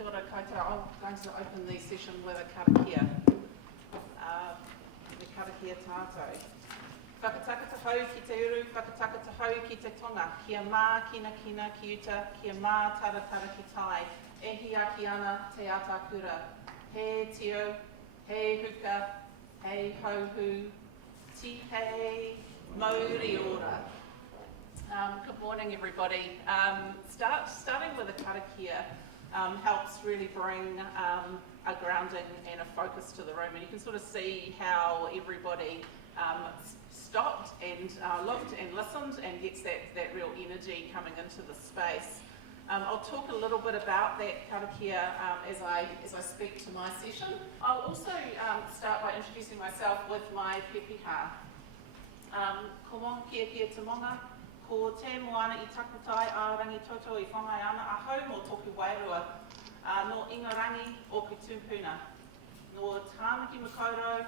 Kia ora koutou. I'm going to open the session with a karakia. The karakia tātou. Whakatakata hau ki te uru, whakatakata hau ki te tonga. Kia mā kina kina ki uta, kia mā taratara ki tai. E hiaki ana te atakura. He tio, he huka, he hauhu, ti hei, mauri ora. Good morning, everybody. Starting with a karakia helps really bring a grounding and a focus to the room, and you can sort of see how everybody stopped and looked and listened and gets that real energy coming into the space. I'll talk a little bit about that karakia as I speak to my session. I'll also start by introducing myself with my pepeha. Ko mon kia te monga. Ko te moana I takutai a rangi toto I whangai ana a hau mō toku wairua no ingarangi o ku tūpuna. No tāmaki makaurau,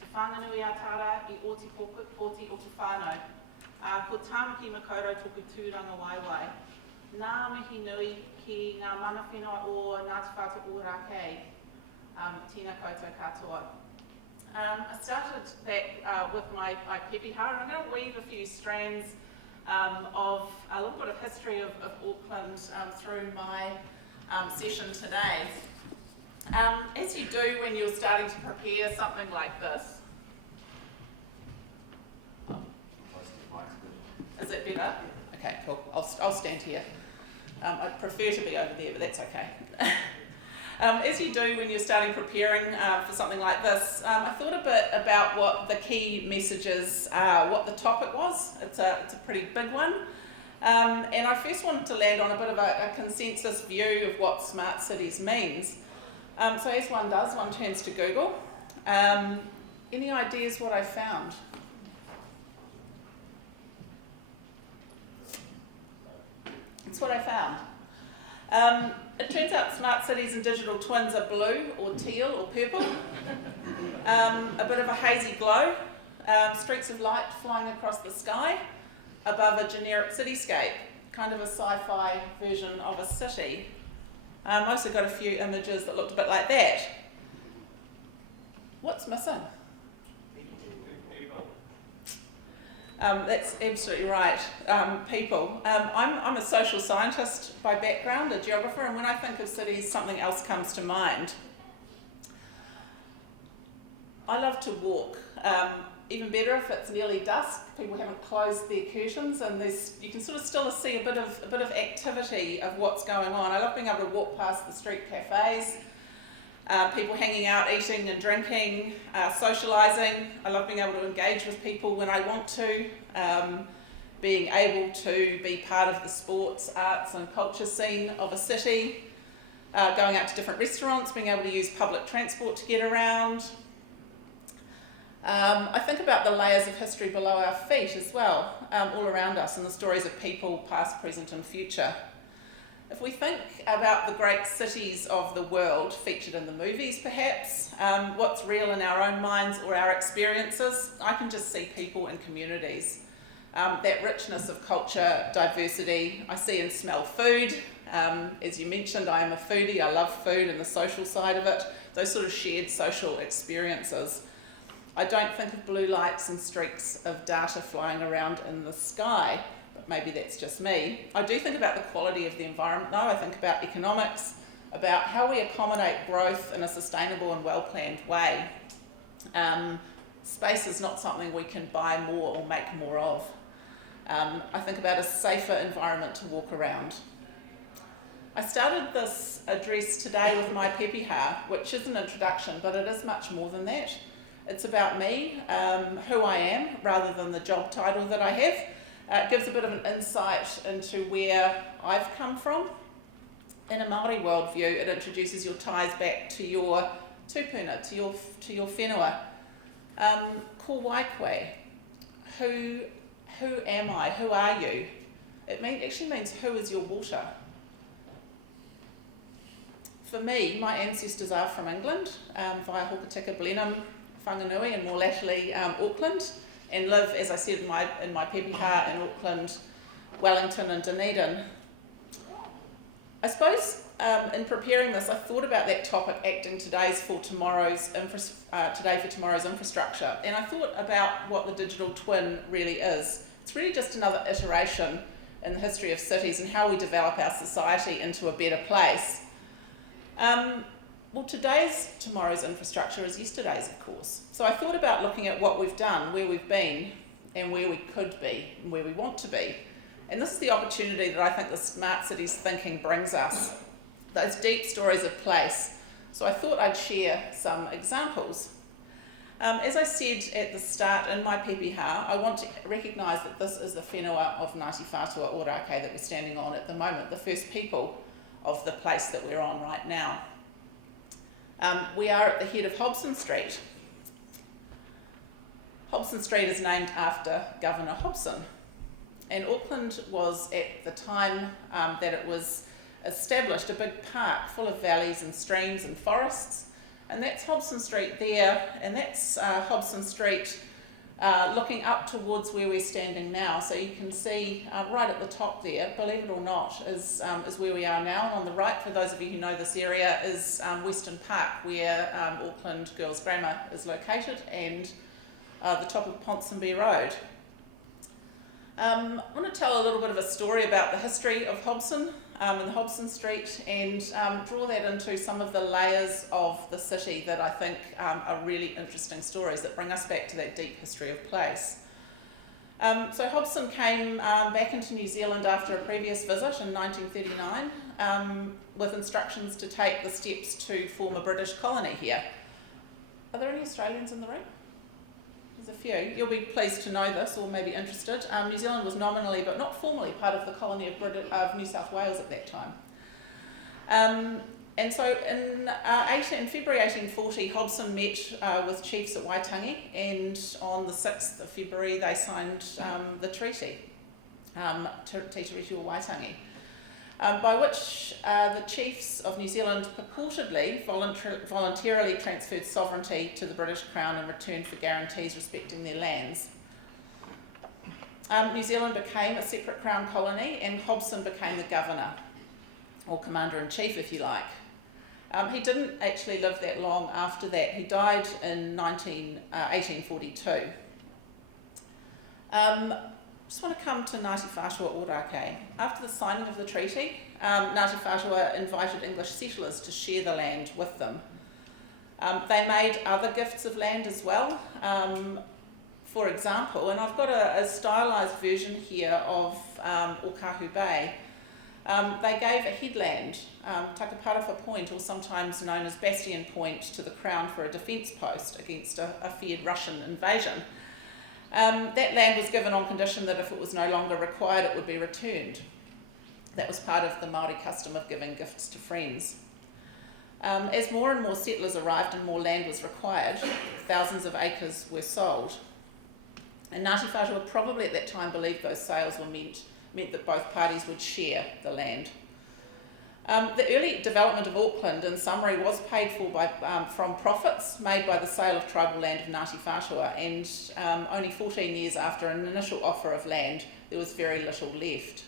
te whanganui a tāra I oti pōti o ku whānau. Ko tāmaki makaurau toku tūranga waiwai. Nā mihi nui ki ngā mana whenua o ngā te whātua o rākei. Tīna koutou katoa. I started that with my pepeha, and I'm going to weave a few strands of a little bit of history of Auckland through my session today. As you do when you're starting to prepare something like this. Is it better? Okay, cool. I'll stand here. I'd prefer to be over there, but that's okay. As you do when you're starting preparing for something like this, I thought a bit about what the key messages are, what the topic was. It's a pretty big one. And I first wanted to land on a bit of a consensus view of what smart cities means. So as one does, one turns to Google. Any ideas what I found? That's what I found. It turns out smart cities and digital twins are blue or teal or purple. A bit of a hazy glow, streaks of light flying across the sky above a generic cityscape, kind of a sci-fi version of a city. I also got a few images that looked a bit like that. What's missing? That's absolutely right, people. I'm a social scientist by background, a geographer, and when I think of cities, something else comes to mind. I love to walk, even better if it's nearly dusk, people haven't closed their curtains, and you can sort of still see a bit of activity of what's going on. I love being able to walk past the street cafes, people hanging out, eating and drinking, socialising. I love being able to engage with people when I want to, being able to be part of the sports, arts and culture scene of a city, going out to different restaurants, being able to use public transport to get around. I think about the layers of history below our feet as well, all around us, and the stories of people past, present and future. If we think about the great cities of the world featured in the movies perhaps, what's real in our own minds or our experiences, I can just see people and communities. That richness of culture, diversity, I see and smell food. As you mentioned, I am a foodie, I love food and the social side of it, those sort of shared social experiences. I don't think of blue lights and streaks of data flying around in the sky. Maybe that's just me. I do think about the quality of the environment though. I think about economics, about how we accommodate growth in a sustainable and well-planned way. Space is not something we can buy more or make more of. I think about a safer environment to walk around. I started this address today with my pepeha, which is an introduction, but it is much more than that. It's about me, who I am, rather than the job title that I have. It gives a bit of an insight into where I've come from. In a Māori worldview, it introduces your ties back to your tūpuna, to your whenua. Ko waikwe, who am I, who are you? It actually means who is your water. For me, my ancestors are from England, via Hokitika Blenheim, Whanganui, and more latterly Auckland, and live, as I said in my pepeha, in Auckland, Wellington and Dunedin. I suppose in preparing this, I thought about that topic, acting today for tomorrow's infrastructure, and I thought about what the digital twin really is. It's really just another iteration in the history of cities and how we develop our society into a better place. Well, tomorrow's infrastructure is yesterday's, of course. So I thought about looking at what we've done, where we've been, and where we could be, and where we want to be. And this is the opportunity that I think the smart cities thinking brings us, those deep stories of place. So I thought I'd share some examples. As I said at the start in my PPH, I want to recognise that this is the whenua of Ngāti Whātua Ōrākei that we're standing on at the moment, the first people of the place that we're on right now. We are at the head of Hobson Street. Hobson Street is named after Governor Hobson. And Auckland was, at the time that it was established, a big park full of valleys and streams and forests. And that's Hobson Street there, and that's Hobson Street looking up towards where we're standing now. So you can see right at the top there, believe it or not, is where we are now. And on the right, for those of you who know this area, is Western Park, where Auckland Girls Grammar is located, and the top of Ponsonby Road. I want to tell a little bit of a story about the history of Hobson and the Hobson Street, and draw that into some of the layers of the city that I think are really interesting stories that bring us back to that deep history of place. So Hobson came back into New Zealand after a previous visit in 1939 with instructions to take the steps to form a British colony here. Are there any Australians in the room? There's a few. You'll be pleased to know this, or maybe interested. New Zealand was nominally, but not formally, part of the colony of New South Wales at that time. And so in February 1840, Hobson met with chiefs at Waitangi, and on the 6th of February they signed the treaty, Te Tiriti o Waitangi, by which the chiefs of New Zealand purportedly voluntarily transferred sovereignty to the British Crown in return for guarantees respecting their lands. New Zealand became a separate Crown colony, and Hobson became the governor, or commander-in-chief if you like. He didn't actually live that long after that. He died in 1842. Just want to come to Ngāti Whātua Ōrākei. After the signing of the treaty, Ngāti Whātua invited English settlers to share the land with them. They made other gifts of land as well. For example, and I've got a stylised version here of Ōkahu Bay. They gave a headland, Takaparafa Point, or sometimes known as Bastion Point, to the Crown for a defence post against a feared Russian invasion. That land was given on condition that if it was no longer required, it would be returned. That was part of the Māori custom of giving gifts to friends. As more and more settlers arrived and more land was required, thousands of acres were sold. And Ngāti Whātua probably at that time believed those sales were meant that both parties would share the land. The early development of Auckland, in summary, was paid for from profits made by the sale of tribal land of Ngāti Whātua, and only 14 years after an initial offer of land, there was very little left.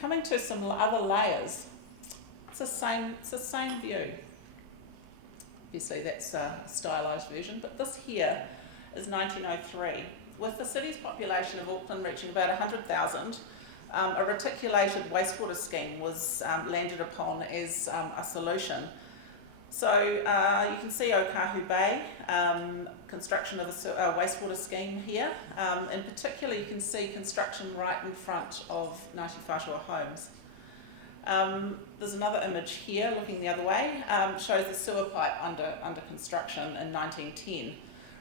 Coming to some other layers, it's the same view. Obviously that's a stylised version, but this here is 1903. With the city's population of Auckland reaching about 100,000, a reticulated wastewater scheme was landed upon as a solution. So you can see Ōkahu Bay, construction of a wastewater scheme here. In particular, you can see construction right in front of Ngāti Whātua homes. There's another image here looking the other way, shows the sewer pipe under construction in 1910,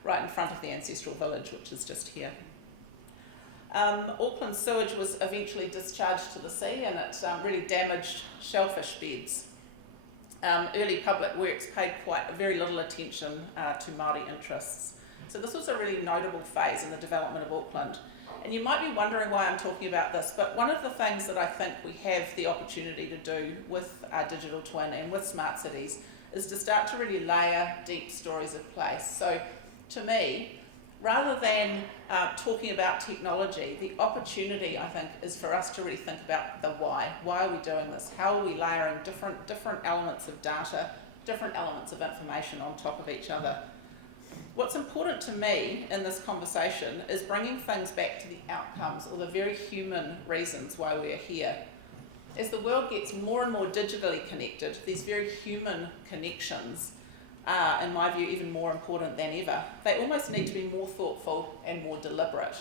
right in front of the ancestral village, which is just here. Auckland sewage was eventually discharged to the sea, and it really damaged shellfish beds. Early public works paid very little attention to Māori interests. So this was a really notable phase in the development of Auckland. And you might be wondering why I'm talking about this, but one of the things that I think we have the opportunity to do with our digital twin and with smart cities is to start to really layer deep stories of place. So to me, rather than talking about technology, the opportunity, I think, is for us to really think about the why. Why are we doing this? How are we layering different elements of data, different elements of information on top of each other? What's important to me in this conversation is bringing things back to the outcomes, or the very human reasons why we're here. As the world gets more and more digitally connected, these very human connections are, in my view, even more important than ever. They almost need to be more thoughtful and more deliberate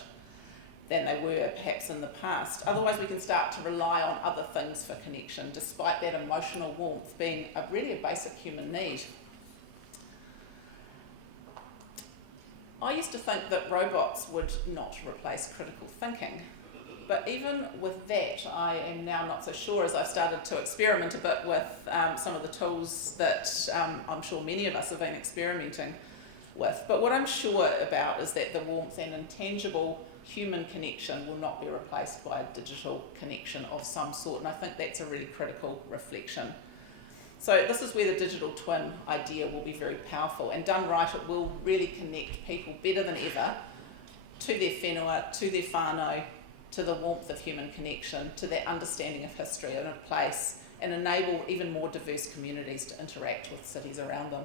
than they were perhaps in the past. Otherwise we can start to rely on other things for connection, despite that emotional warmth being really a basic human need. I used to think that robots would not replace critical thinking, but even with that, I am now not so sure, as I've started to experiment a bit with some of the tools that I'm sure many of us have been experimenting with. But what I'm sure about is that the warmth and intangible human connection will not be replaced by a digital connection of some sort, and I think that's a really critical reflection. So this is where the digital twin idea will be very powerful, and done right, it will really connect people better than ever to their whenua, to their whānau, to the warmth of human connection, to that understanding of history and of place, and enable even more diverse communities to interact with cities around them.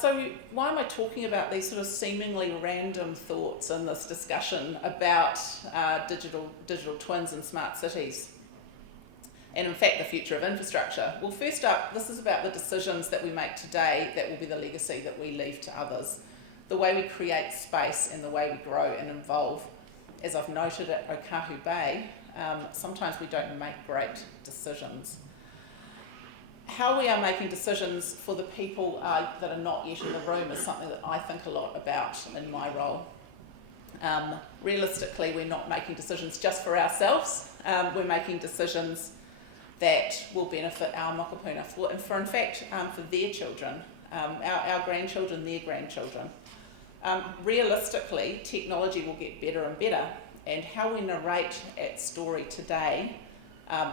So why am I talking about these sort of seemingly random thoughts in this discussion about digital twins and smart cities? And in fact, the future of infrastructure. Well, first up, this is about the decisions that we make today that will be the legacy that we leave to others. The way we create space and the way we grow and evolve. As I've noted at Okahu Bay, sometimes we don't make great decisions. How we are making decisions for the people that are not yet in the room is something that I think a lot about in my role. Realistically, we're not making decisions just for ourselves. We're making decisions that will benefit our mokopuna, in fact, for their children, our grandchildren, their grandchildren. Realistically, technology will get better and better, and how we narrate its story today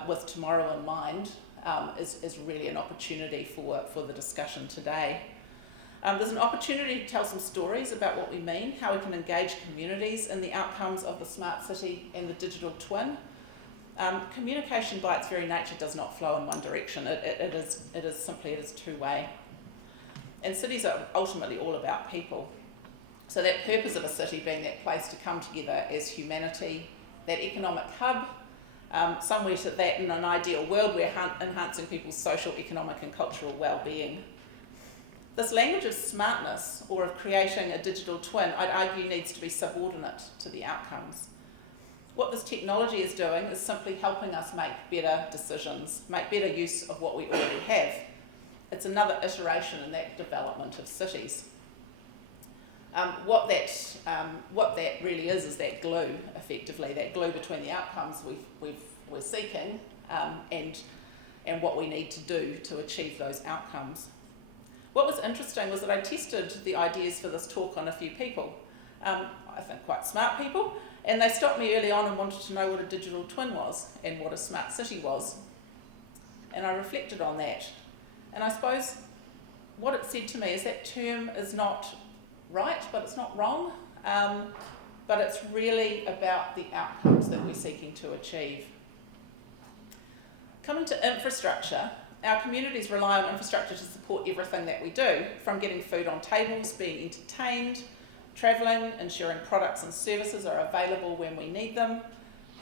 with tomorrow in mind is really an opportunity for the discussion today. There's an opportunity to tell some stories about what we mean, how we can engage communities in the outcomes of the smart city and the digital twin. Communication by its very nature does not flow in one direction. It is two-way. And cities are ultimately all about people. So that purpose of a city being that place to come together as humanity, that economic hub, somewhere to that in an ideal world we're enhancing people's social, economic and cultural well-being. This language of smartness, or of creating a digital twin, I'd argue needs to be subordinate to the outcomes. What this technology is doing is simply helping us make better decisions, make better use of what we already have. It's another iteration in that development of cities. What that really is that glue, effectively, that glue between the outcomes we're seeking and what we need to do to achieve those outcomes. What was interesting was that I tested the ideas for this talk on a few people, I think quite smart people, and they stopped me early on and wanted to know what a digital twin was and what a smart city was. And I reflected on that. And I suppose what it said to me is that term is not right, but it's not wrong, but it's really about the outcomes that we're seeking to achieve. Coming to infrastructure, our communities rely on infrastructure to support everything that we do, from getting food on tables, being entertained, travelling, ensuring products and services are available when we need them,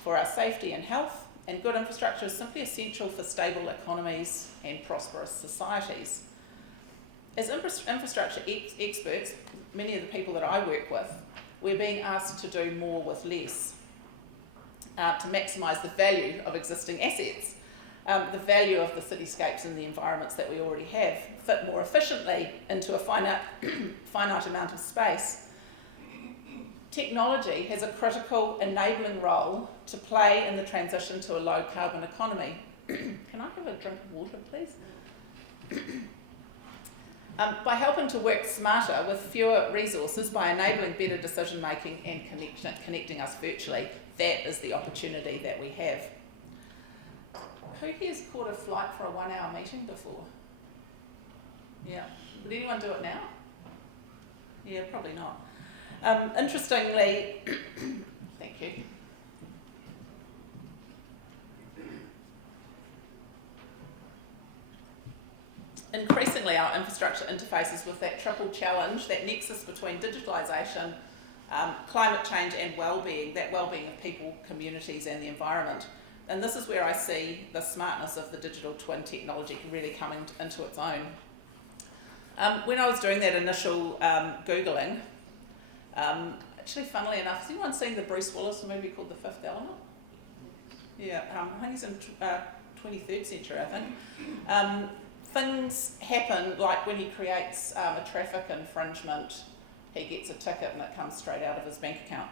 for our safety and health, and good infrastructure is simply essential for stable economies and prosperous societies. As infrastructure experts, many of the people that I work with, we're being asked to do more with less, to maximise the value of existing assets, the value of the cityscapes and the environments that we already have, fit more efficiently into a finite amount of space. Technology has a critical enabling role to play in the transition to a low carbon economy. Can I have a drink of water, please? By helping to work smarter with fewer resources, by enabling better decision making and connecting us virtually, that is the opportunity that we have. Who here's caught a flight for a 1 hour meeting before? Yeah. Would anyone do it now? Yeah, probably not. Interestingly, thank you. Increasingly, our infrastructure interfaces with that triple challenge, that nexus between digitalisation, climate change and well-being, that well-being of people, communities and the environment. And this is where I see the smartness of the digital twin technology really coming into its own. When I was doing that initial Googling, actually funnily enough, has anyone seen the Bruce Willis movie called The Fifth Element? Yeah, I think it's in 23rd century, I think. Things happen, like when he creates a traffic infringement, he gets a ticket and it comes straight out of his bank account.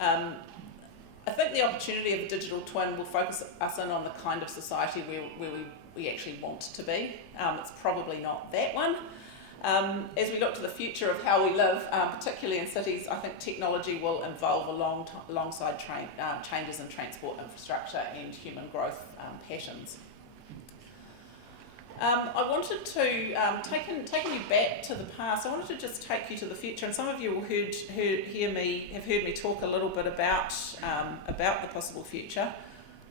I think the opportunity of a digital twin will focus us in on the kind of society where we actually want to be. It's probably not that one. As we look to the future of how we live, particularly in cities, I think technology will evolve alongside changes in transport infrastructure and human growth patterns. I wanted to, taking you back to the past, I wanted to just take you to the future, and some of you will have heard me talk a little bit about the possible future,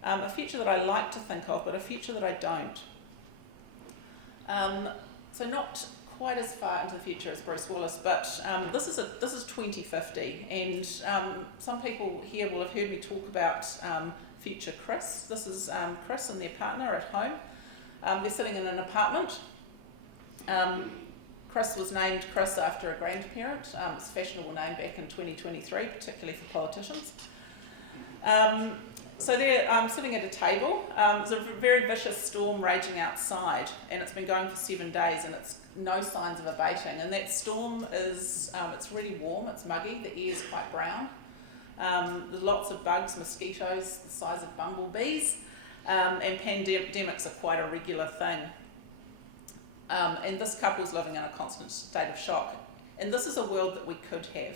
a future that I like to think of, but a future that I don't. So not quite as far into the future as Bruce Willis, but this is 2050, and some people here will have heard me talk about future Chris. This is Chris and their partner at home. They're sitting in an apartment. Chris was named Chris after a grandparent. It's a fashionable name back in 2023, particularly for politicians. So they're sitting at a table. There's a very vicious storm raging outside, and it's been going for 7 days, and it's no signs of abating. And that storm is, it's really warm, it's muggy, the air's quite brown. There's lots of bugs, mosquitoes the size of bumblebees. And pandemics are quite a regular thing. And this couple's living in a constant state of shock. And this is a world that we could have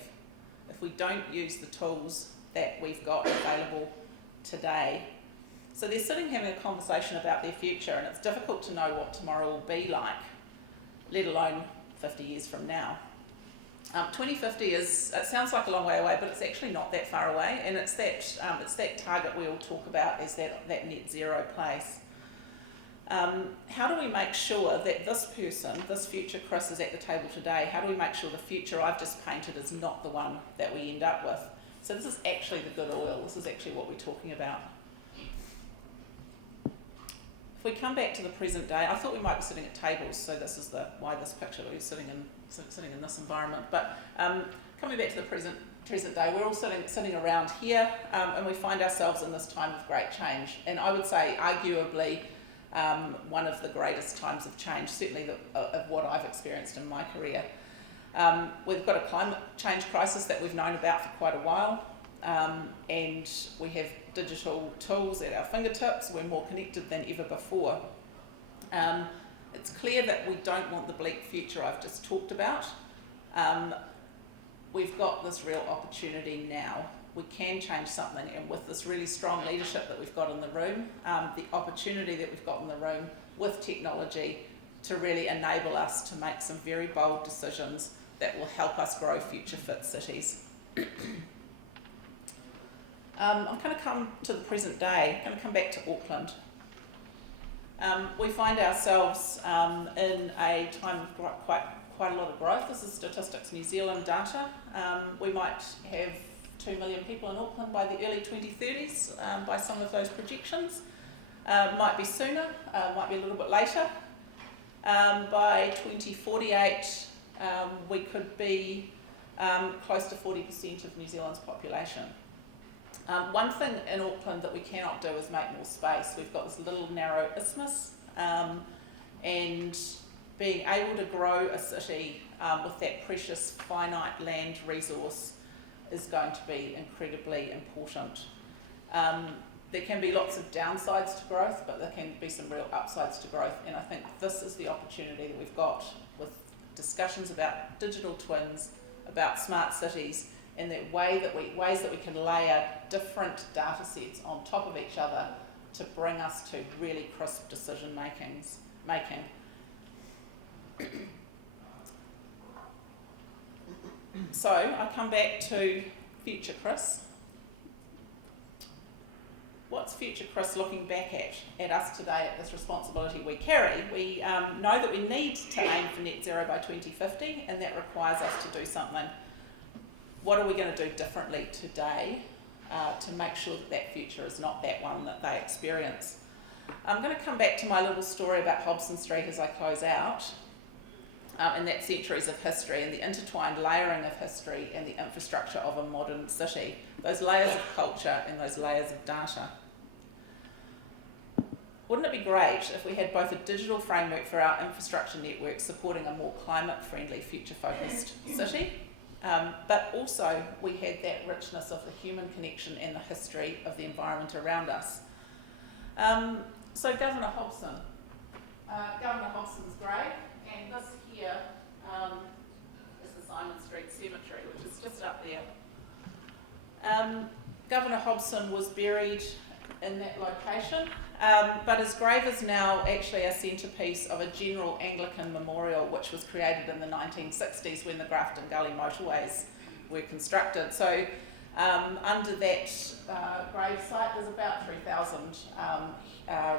if we don't use the tools that we've got available today. So they're sitting having a conversation about their future, and it's difficult to know what tomorrow will be like, let alone 50 years from now. 2050 it sounds like a long way away, but it's actually not that far away, and it's that target we all talk about as that net zero place. How do we make sure that this future Chris, is at the table today? How do we make sure the future I've just painted is not the one that we end up with? So this is actually the good oil. This is actually what we're talking about. If we come back to the present day, I thought we might be sitting at tables, so this is why this picture, we're sitting in this environment. But coming back to the present day, we're all sitting around here, and we find ourselves in this time of great change. And I would say, arguably, one of the greatest times of change, certainly of what I've experienced in my career. We've got a climate change crisis that we've known about for quite a while, and we have digital tools at our fingertips. We're more connected than ever before. It's clear that we don't want the bleak future I've just talked about. We've got this real opportunity now. We can change something, and with this really strong leadership that we've got in the room, the opportunity that we've got in the room with technology to really enable us to make some very bold decisions that will help us grow future fit cities. I'm going to come to the present day. I'm going to come back to Auckland. We find ourselves in a time of quite a lot of growth. This is Statistics New Zealand data. We might have 2 million people in Auckland by the early 2030s by some of those projections. Might be sooner, might be a little bit later. By 2048, we could be close to 40% of New Zealand's population. One thing in Auckland that we cannot do is make more space. We've got this little narrow isthmus, and being able to grow a city with that precious finite land resource is going to be incredibly important. There can be lots of downsides to growth, but there can be some real upsides to growth, and I think this is the opportunity that we've got with discussions about digital twins, about smart cities, and that ways that we can layer different data sets on top of each other to bring us to really crisp decision making. So I come back to future Chris. What's future Chris looking back at us today, at this responsibility we carry? We know that we need to aim for net zero by 2050, and that requires us to do something. What are we going to do differently today to make sure that that future is not that one that they experience? I'm going to come back to my little story about Hobson Street as I close out, and that centuries of history and the intertwined layering of history and the infrastructure of a modern city, those layers of culture and those layers of data. Wouldn't it be great if we had both a digital framework for our infrastructure network supporting a more climate-friendly, future-focused city, but also we had that richness of the human connection and the history of the environment around us. So Governor Hobson. Governor Hobson's grave, and this here is the Simon Street Cemetery, which is just up there. Governor Hobson was buried in that location, but his grave is now actually a centrepiece of a general Anglican memorial which was created in the 1960s when the Grafton Gully motorways were constructed. So under that grave site there's about 3,000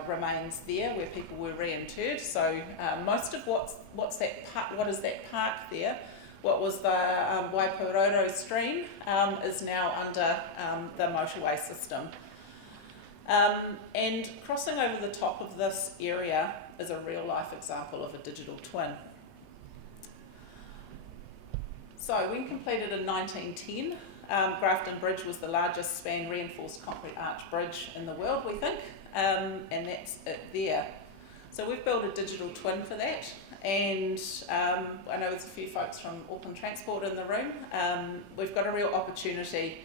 remains there where people were reinterred. So most of what is that park there, what was the Waipororo stream, is now under the motorway system. And crossing over the top of this area is a real life example of a digital twin. So when completed in 1910, Grafton Bridge was the largest span reinforced concrete arch bridge in the world, we think, and that's it there. So we've built a digital twin for that, and I know there's a few folks from Auckland Transport in the room. We've got a real opportunity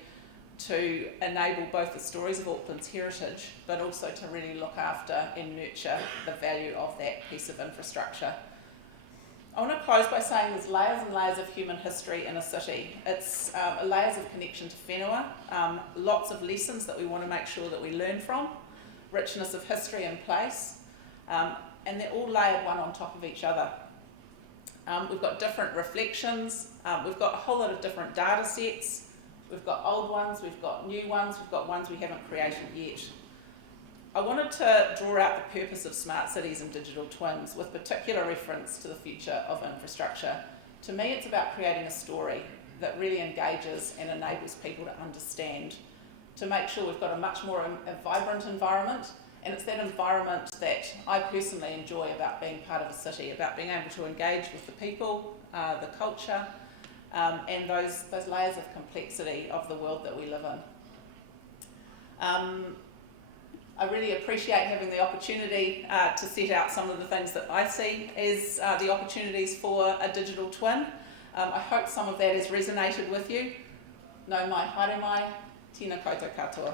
to enable both the stories of Auckland's heritage, but also to really look after and nurture the value of that piece of infrastructure. I want to close by saying there's layers and layers of human history in a city. It's layers of connection to whenua, lots of lessons that we want to make sure that we learn from, richness of history and place, and they're all layered one on top of each other. We've got different reflections, we've got a whole lot of different data sets. We've got old ones, we've got new ones, we've got ones we haven't created yet. I wanted to draw out the purpose of smart cities and digital twins with particular reference to the future of infrastructure. To me, it's about creating a story that really engages and enables people to understand, to make sure we've got a much more vibrant environment, and it's that environment that I personally enjoy about being part of a city, about being able to engage with the people, the culture, and those layers of complexity of the world that we live in. I really appreciate having the opportunity to set out some of the things that I see as the opportunities for a digital twin. I hope some of that has resonated with you. Nau mai, haere mai, tēnā koutou katoa.